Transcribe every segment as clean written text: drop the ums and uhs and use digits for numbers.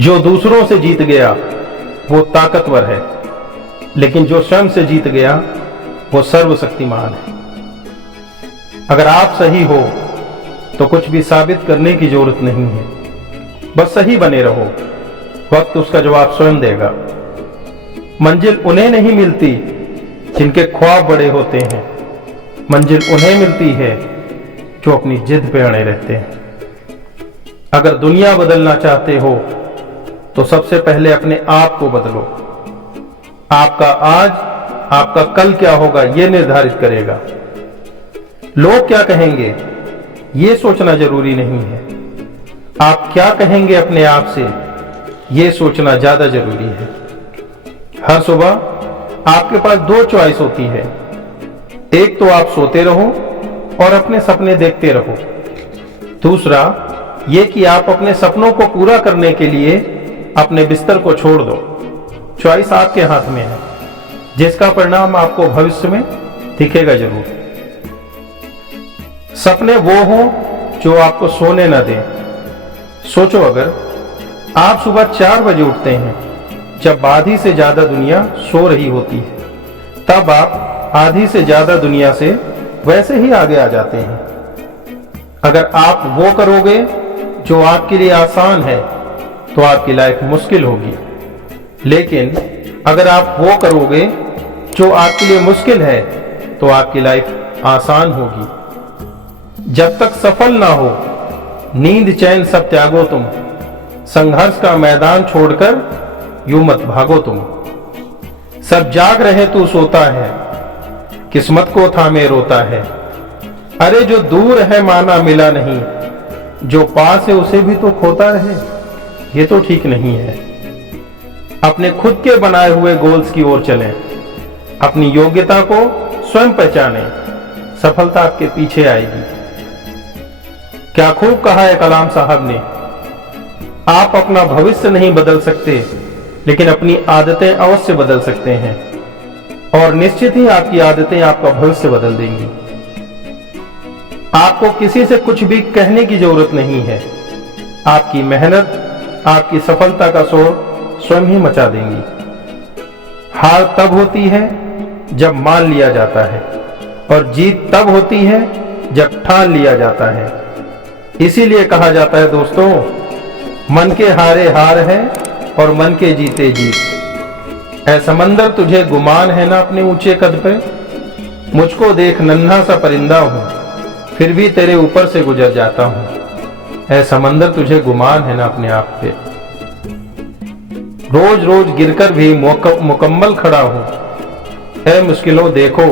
जो दूसरों से जीत गया वो ताकतवर है, लेकिन जो स्वयं से जीत गया वो सर्वशक्तिमान है। अगर आप सही हो तो कुछ भी साबित करने की जरूरत नहीं है, बस सही बने रहो, वक्त उसका जवाब स्वयं देगा। मंजिल उन्हें नहीं मिलती जिनके ख्वाब बड़े होते हैं, मंजिल उन्हें मिलती है जो अपनी जिद पे अड़े रहते हैं। अगर दुनिया बदलना चाहते हो तो सबसे पहले अपने आप को बदलो। आपका आज आपका कल क्या होगा यह निर्धारित करेगा। लोग क्या कहेंगे यह सोचना जरूरी नहीं है, आप क्या कहेंगे अपने आप से यह सोचना ज्यादा जरूरी है। हर सुबह आपके पास दो चॉइस होती है, एक तो आप सोते रहो और अपने सपने देखते रहो, दूसरा ये कि आप अपने सपनों को पूरा करने के लिए अपने बिस्तर को छोड़ दो। चॉइस आपके हाथ में है, जिसका परिणाम आपको भविष्य में दिखेगा जरूर। सपने वो हों जो आपको सोने न दें। सोचो, अगर आप सुबह 4 बजे उठते हैं जब आधी से ज्यादा दुनिया सो रही होती है, तब आप आधी से ज्यादा दुनिया से वैसे ही आगे आ जाते हैं। अगर आप वो करोगे जो आपके लिए आसान है तो आपकी लाइफ मुश्किल होगी, लेकिन अगर आप वो करोगे जो आपके लिए मुश्किल है तो आपकी लाइफ आसान होगी। जब तक सफल ना हो नींद चैन सब त्यागो तुम, संघर्ष का मैदान छोड़कर यूं मत भागो तुम। सब जाग रहे तू सोता है, किस्मत को थामे रोता है। अरे जो दूर है माना मिला नहीं, जो पास है उसे भी तो खोता रहे, ये तो ठीक नहीं है। अपने खुद के बनाए हुए गोल्स की ओर चलें, अपनी योग्यता को स्वयं पहचानें, सफलता आपके पीछे आएगी। क्या खूब कहा है कलाम साहब ने, आप अपना भविष्य नहीं बदल सकते लेकिन अपनी आदतें अवश्य बदल सकते हैं, और निश्चित ही आपकी आदतें आपका भविष्य बदल देंगी। आपको किसी से कुछ भी कहने की जरूरत नहीं है, आपकी मेहनत आपकी सफलता का शोर स्वयं ही मचा देंगी। हार तब होती है जब मान लिया जाता है, और जीत तब होती है जब ठान लिया जाता है। इसीलिए कहा जाता है दोस्तों, मन के हारे हार है और मन के जीते जीत। ऐ समंदर तुझे गुमान है ना अपने ऊंचे कद पे, मुझको देख नन्हा सा परिंदा हूं फिर भी तेरे ऊपर से गुजर जाता हूं। ऐ समंदर तुझे गुमान है ना अपने आप पे। रोज रोज गिरकर भी मुकम्मल खड़ा हूं। ऐ मुश्किलों देखो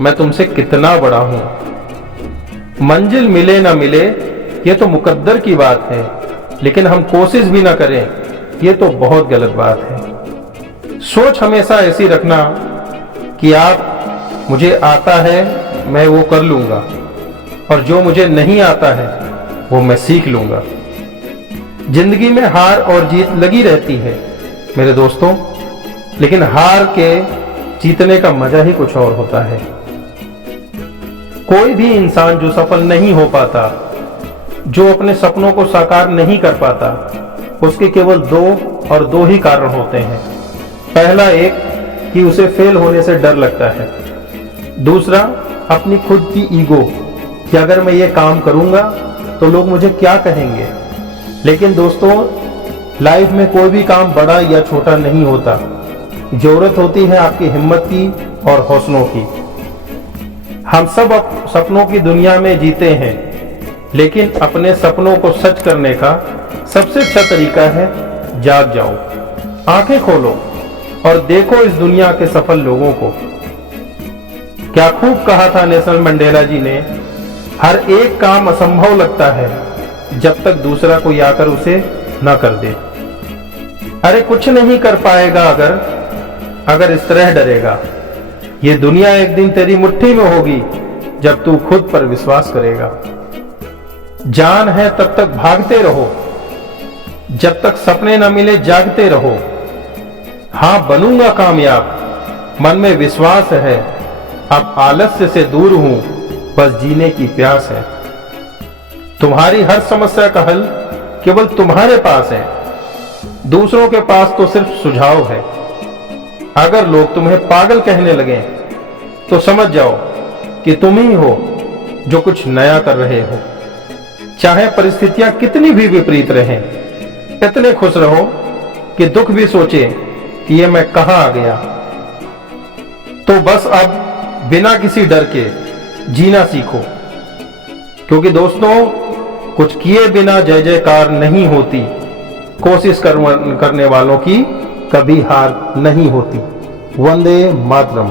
मैं तुमसे कितना बड़ा हूं। मंजिल मिले ना मिले ये तो मुकद्दर की बात है, लेकिन हम कोशिश भी ना करें ये तो बहुत गलत बात है। सोच हमेशा ऐसी रखना कि आप मुझे आता है मैं वो कर लूंगा, और जो मुझे नहीं आता है वो मैं सीख लूंगा। जिंदगी में हार और जीत लगी रहती है मेरे दोस्तों, लेकिन हार के जीतने का मजा ही कुछ और होता है। कोई भी इंसान जो सफल नहीं हो पाता, जो अपने सपनों को साकार नहीं कर पाता, उसके केवल दो ही कारण होते हैं। पहला एक कि उसे फेल होने से डर लगता है, दूसरा अपनी खुद की ईगो कि अगर मैं ये काम करूंगा तो लोग मुझे क्या कहेंगे। लेकिन दोस्तों, लाइफ में कोई भी काम बड़ा या छोटा नहीं होता, जरूरत होती है आपकी हिम्मत की और हौसलों की। हम सब सपनों की दुनिया में जीते हैं, लेकिन अपने सपनों को सच करने का सबसे अच्छा तरीका है जाग जाओ, आंखें खोलो और देखो इस दुनिया के सफल लोगों को। क्या खूब कहा था नेल्सन मंडेला जी ने, हर एक काम असंभव लगता है जब तक दूसरा कोई आकर उसे न कर दे। अरे कुछ नहीं कर पाएगा अगर इस तरह डरेगा। ये दुनिया एक दिन तेरी मुट्ठी में होगी जब तू खुद पर विश्वास करेगा। जान है तब तक भागते रहो, जब तक सपने न मिले जागते रहो। हाँ बनूंगा कामयाब, मन में विश्वास है, अब आलस्य से दूर हूं, बस जीने की प्यास है। तुम्हारी हर समस्या का हल केवल तुम्हारे पास है। दूसरों के पास तो सिर्फ सुझाव है। अगर लोग तुम्हें पागल कहने लगे तो समझ जाओ कि तुम ही हो जो कुछ नया कर रहे हो। चाहे परिस्थितियां कितनी भी विपरीत रहें, इतने खुश रहो कि दुख भी सोचे कि ये मैं कहां आ गया। तो बस अब बिना किसी डर के जीना सीखो, क्योंकि दोस्तों कुछ किए बिना जय जयकार नहीं होती। कोशिश करने वालों की कभी हार नहीं होती। वंदे मातरम।